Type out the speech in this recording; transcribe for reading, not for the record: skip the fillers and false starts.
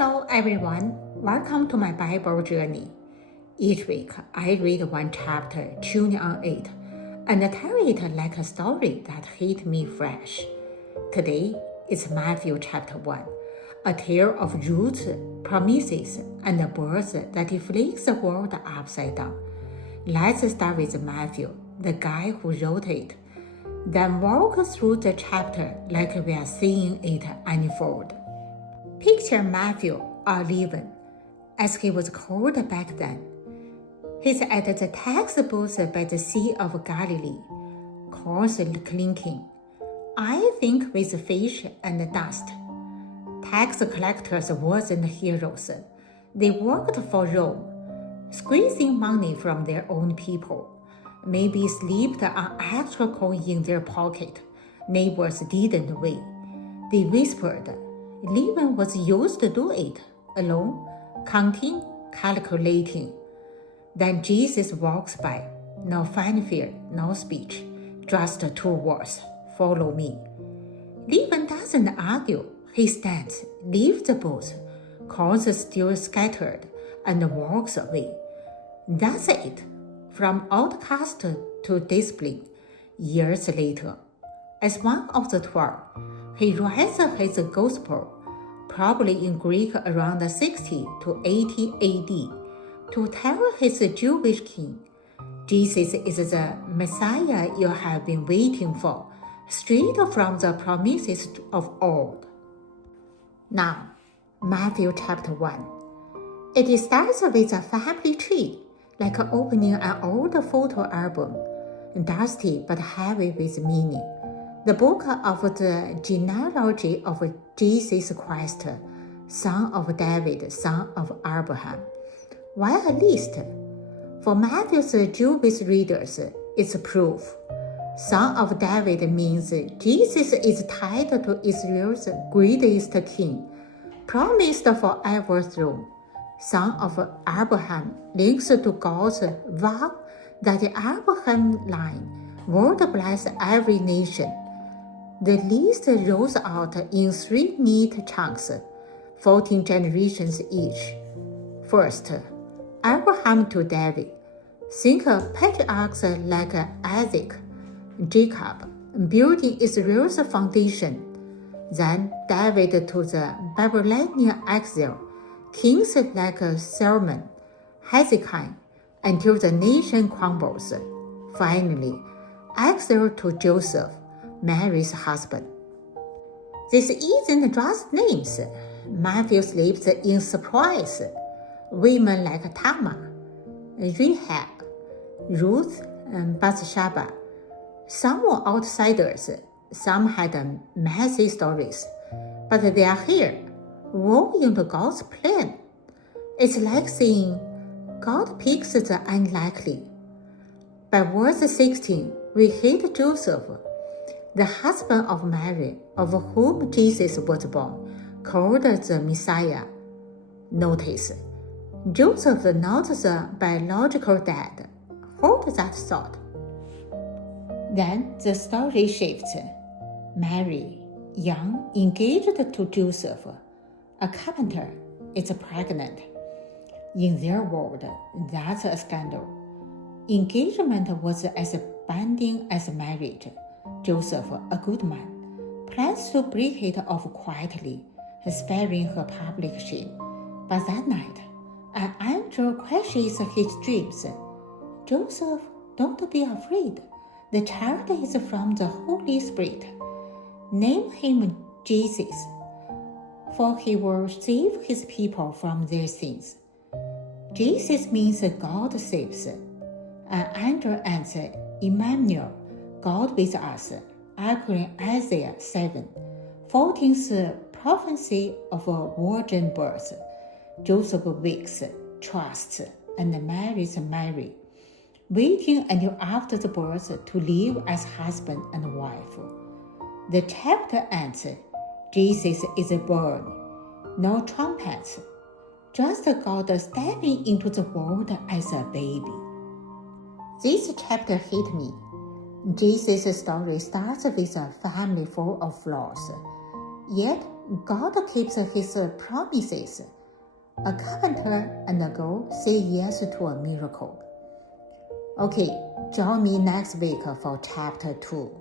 Hello everyone, welcome to my Bible journey. Each week I read one chapter, chewing on it, and tell it like a story that hit me fresh. Today is Matthew chapter 1, a tale of roots, promises, and a birth that flips the world upside down. Let's start with Matthew, the guy who wrote it, then walk through the chapter like we are seeing it unfold. Picture Matthew, or Leaven, as he was called back then. He's at the tax booth by the Sea of Galilee, corns clinking, I think with fish and dust. Tax collectors wasn't heroes. They worked for Rome, squeezing money from their own people, maybe slipped an extra coin in their pocket. Neighbors didn't weigh. They whispered. Leaven was used to do it, alone, counting, calculating. Then Jesus walks by, no fanfare, no speech, just two words, follow me. Leaven doesn't argue, he stands, leaves the booth, corns still scattered, and walks away. That's it, from outcast to discipline. Years later, as one of the 12, he writes his gospel, probably in Greek around 60 to 80 AD, to tell his Jewish king, Jesus is the Messiah you have been waiting for, straight from the promises of old. Now, Matthew chapter 1. It starts with a family tree, like opening an old photo album, dusty but heavy with meaning. The book of the genealogy of Jesus Christ, son of David, son of Abraham. Why a list? For Matthew's Jewish readers, it's proof. Son of David means Jesus is tied to Israel's greatest king, promised forever throne. Son of Abraham links to God's vow that the Abraham line would bless every nation. The list rolls out in 3 neat chunks, 14 generations each. First, Abraham to David. Think patriarchs like Isaac, Jacob, building Israel's foundation. Then David to the Babylonian exile, kings like Solomon, Hezekiah, until the nation crumbles. Finally, exile to Joseph, Mary's husband. This isn't just names. Matthew slips in surprise. Women like Tamar, Rahab, Ruth, and Bathsheba. Some were outsiders. Some had messy stories. But they are here, woven into God's plan. It's like saying, God picks the unlikely. By verse 16, we hit Joseph, the husband of Mary, of whom Jesus was born, called the Messiah. Notice, Joseph not the biological dad. Hold that thought. Then the story shifts. Mary, young, engaged to Joseph, a carpenter, is pregnant. In their world, that's a scandal. Engagement was as binding as marriage. Joseph, a good man, plans to break it off quietly, sparing her public shame. But that night, an angel crashes his dreams. Joseph, don't be afraid. The child is from the Holy Spirit. Name him Jesus, for he will save his people from their sins. Jesus means God saves. An angel answered, Emmanuel, God with us, echoing Isaiah 7, 14th prophecy of a virgin birth. Joseph wakes, trusts, and marries Mary, waiting until after the birth to live as husband and wife. The chapter ends, Jesus is born. No trumpets, just God stepping into the world as a baby. This chapter hit me. Jesus' story starts with a family full of flaws. Yet God keeps his promises. A carpenter and a girl say yes to a miracle. Okay, join me next week for chapter 2.